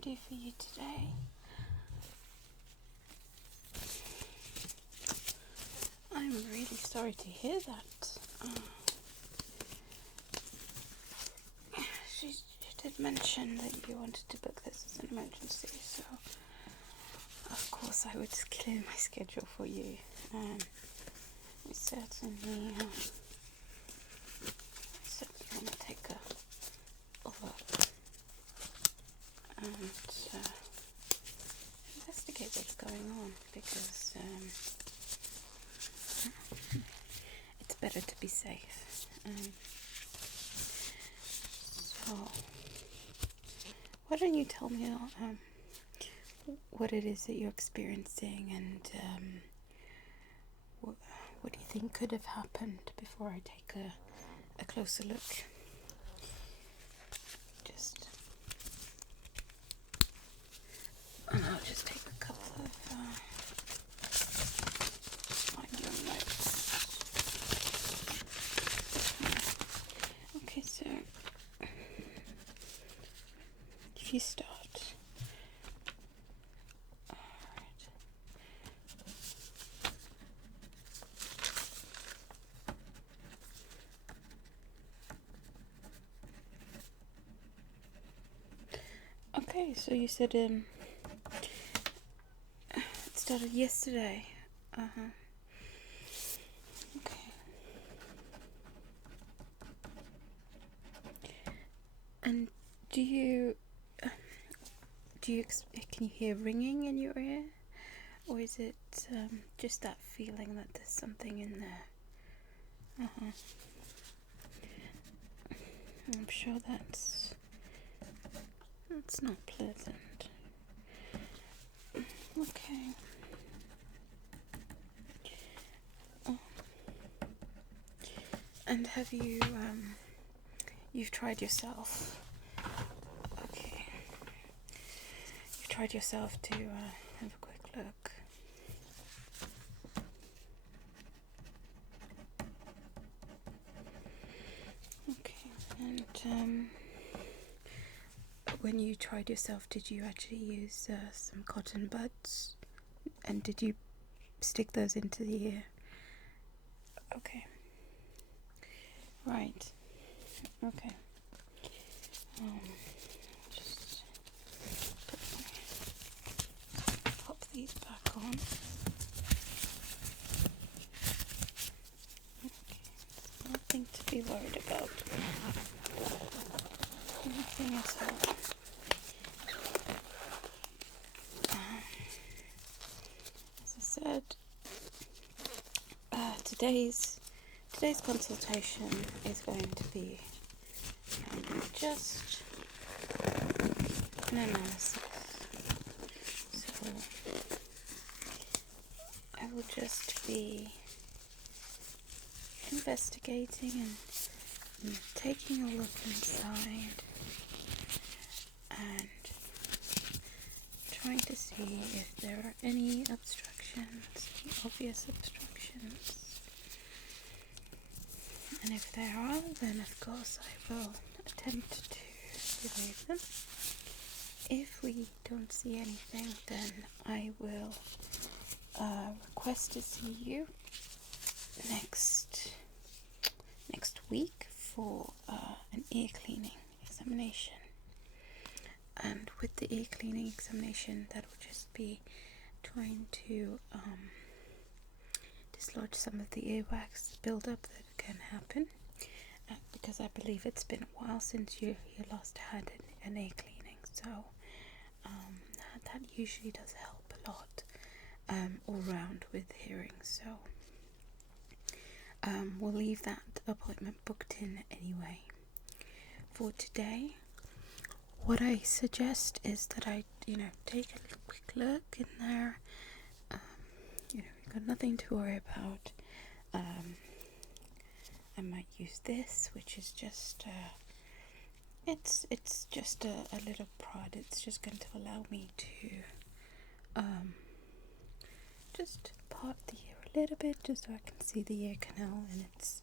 do for you today? I'm really sorry to hear that. She did mention that you wanted to book this as an emergency, so of course I would clear my schedule for you. We certainly want to take a look and investigate what's going on, because it's better to be safe. So, why don't you tell me what it is that you're experiencing, and what do you think could have happened before I take a closer look? And I'll just take a couple of find your notes. Okay, so if you start. Okay, so you said it started yesterday. Okay. And can you hear ringing in your ear, or is it just that feeling that there's something in there? I'm sure that's not pleasant. Okay. And have you you've tried yourself? Okay. You've tried yourself to have a quick look. Okay. And when you tried yourself, did you actually use some cotton buds? And did you stick those into the ear? Okay. Right. Okay. Just pop these back on. Okay. Nothing to be worried about. Nothing at all. As I said, today's consultation is going to be just an analysis. So I will just be investigating and taking a look inside and trying to see if there are any obstructions, any obvious obstructions. And if there are, then of course I will attempt to remove them. If we don't see anything, then I will request to see you next week for an ear cleaning examination. And with the ear cleaning examination, that will just be trying to dislodge some of the earwax build-up that can happen, because I believe it's been a while since you last had an ear cleaning, so that usually does help a lot all round with hearing. So we'll leave that appointment booked in anyway. For today, what I suggest is that I take a little quick look in there. You've got nothing to worry about. I might use this, which is just it's just a little prod. It's just going to allow me to just part the ear a little bit, just so I can see the ear canal, and it's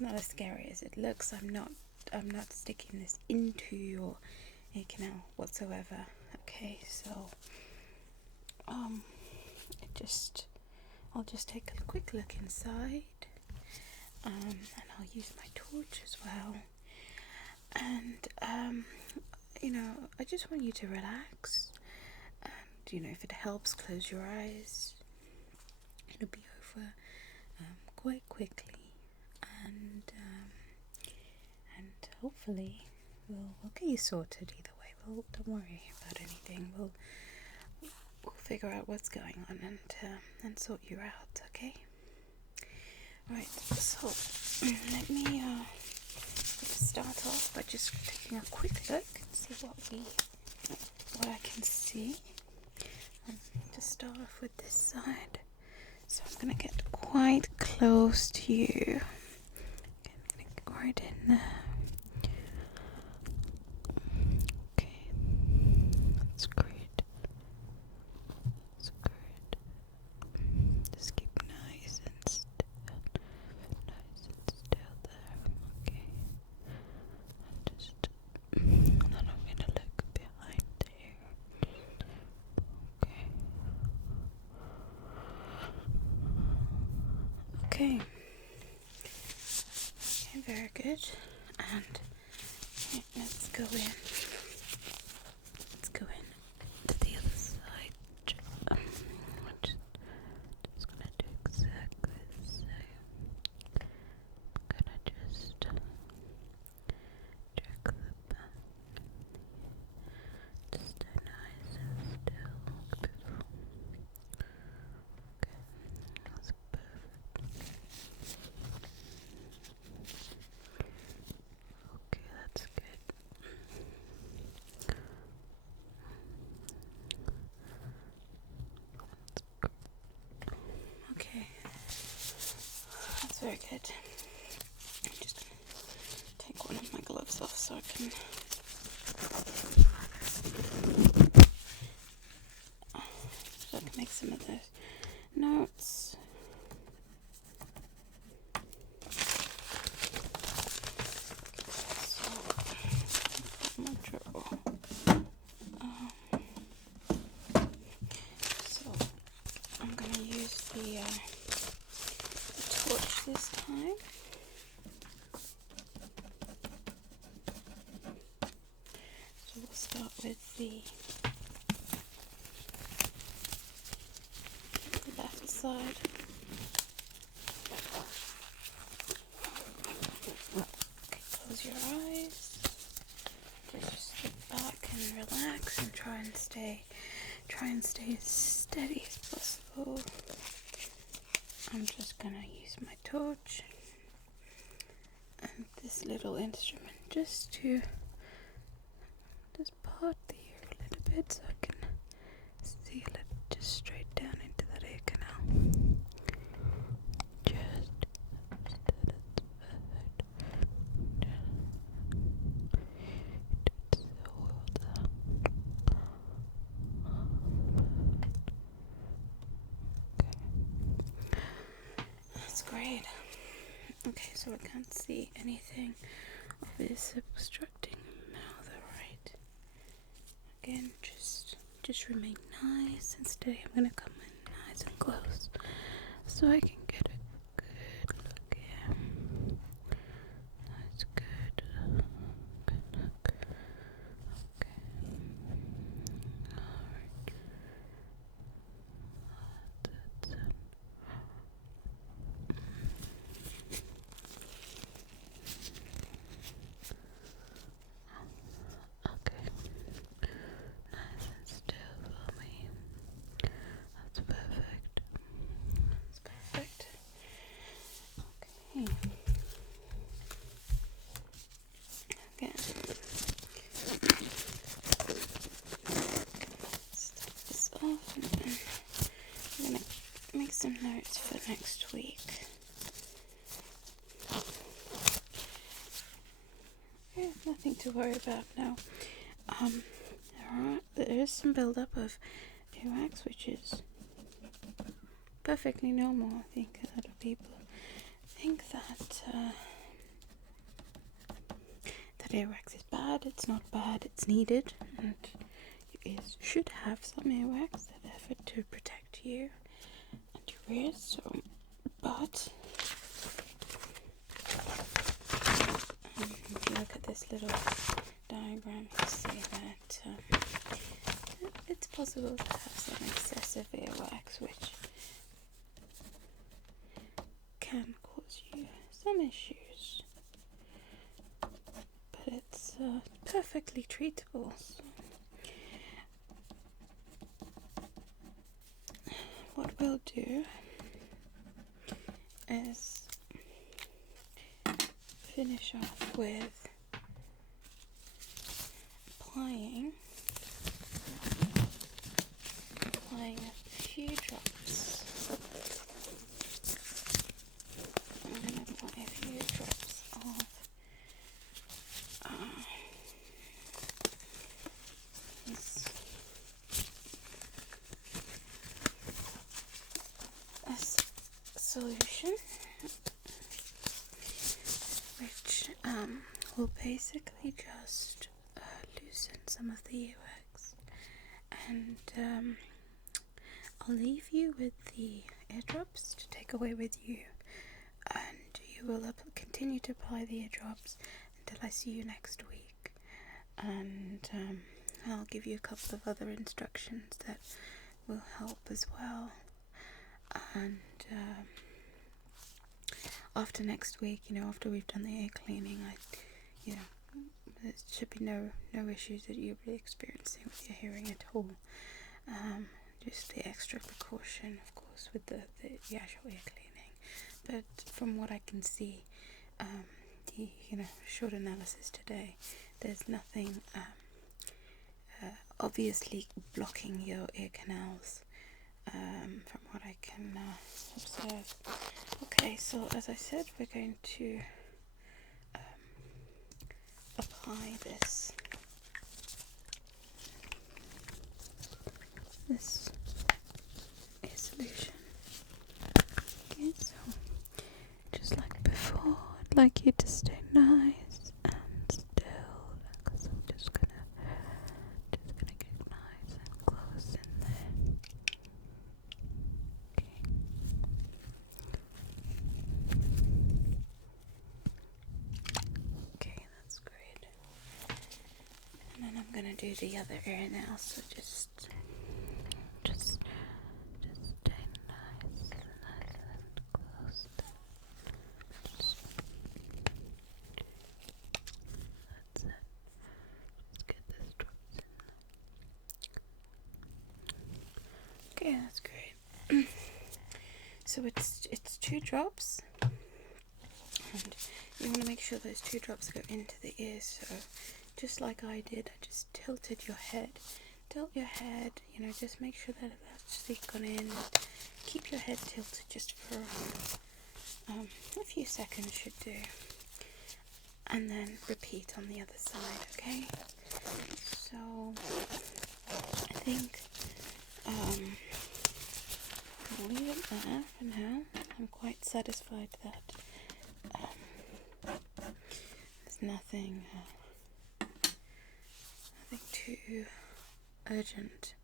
not as scary as it looks. I'm not sticking this into your ear canal whatsoever. Okay, so I'll just take a quick look inside, and I'll use my torch as well. And I just want you to relax. And if it helps, close your eyes. It'll be over quite quickly, and hopefully we'll get you sorted either way. Don't worry about anything. We'll figure out what's going on and sort you out. Okay. Right. So let me start off by just taking a quick look and see what I can see. To start off with this side, so I'm gonna get quite close to you. Okay, I'm gonna get right in there. Okay, that's great. That's great. Just keep nice and still there. Okay, and then I'm gonna look behind there. Okay. Okay, very good. And let's go in. Let's go in to the other side. I'm just gonna do exactly the same. I'm gonna just check the pen. Just stay nice and still. Beautiful. Okay, that's perfect. Okay, that's good. Okay, that's very good. I'm just gonna take one of my gloves off so I can make some of those notes. So I'm going to use the torch this time. So we'll start with the left side. Okay, close your eyes. Just sit back and relax and try and stay as steady as possible. I'm just gonna use my torch and this little instrument just to part the ear a little bit so I can see it just straight down into that ear canal. That's great. Okay, so I can't see anything of this obstructing mouth, alright. Again, just remain nice and steady. I'm gonna come in nice and close so I can get a good look here. That's good. Good look. Okay. Alright. That's it. Okay. Nice and still for me. That's perfect. That's perfect. Okay. Again. Start this off and then I'm gonna make some notes for next week. Okay, nothing to worry about now. There is some build-up of earwax, which is perfectly normal. I think a lot of people think that earwax is bad. It's not bad. It's needed, and should have some earwax that effort to protect you and your ears. So, but if you look at this little diagram, you see that it's possible to have some excessive earwax, which can cause you some issues, but it's perfectly treatable. So what we'll do is finish off with applying a few drops. I'm going to apply a few drops of this solution, which will basically just loosen some of the earwax, and I'll leave you with the eardrops to take away with you, and you will continue to apply the eardrops until I see you next week, and I'll give you a couple of other instructions that will help as well. And after next week, after we've done the ear cleaning, there should be no issues that you'll be experiencing with your hearing at all. Just the extra precaution, of course, with the actual ear cleaning. But from what I can see, the short analysis today, there's nothing obviously blocking your ear canals, from what I can observe. Okay, so as I said, we're going to apply this ear solution. Okay, so just like before, I'd like you to stay nice and still, because I'm just gonna get nice and close in there. Okay, that's great. And then I'm gonna do the other ear now, so just stay nice and close there. That's it. Just get this drops in. Okay, that's great. So it's 2 drops, and you want to make sure those 2 drops go into the ears. So just like I did, I just tilted your head. Tilt your head, just make sure that that's actually gone in. Keep your head tilted just for a few seconds should do. And then repeat on the other side, okay? So I think I'll leave it there for now. I'm quite satisfied that there's nothing too urgent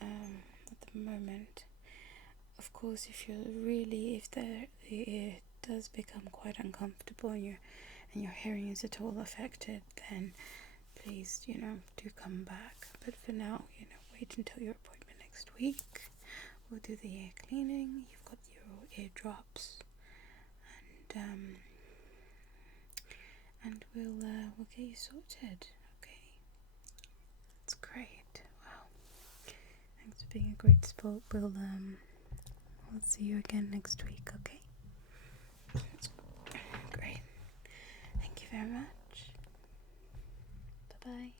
at the moment. Of course, if the ear does become quite uncomfortable and your hearing is at all affected, then please, do come back. But for now, wait until your appointment next week. We'll do the ear cleaning. You've got your ear drops, and we'll get you sorted. Okay, that's great. Wow, thanks for being a great sport. We'll see you again next week. Okay, that's great. Thank you very much. Bye bye.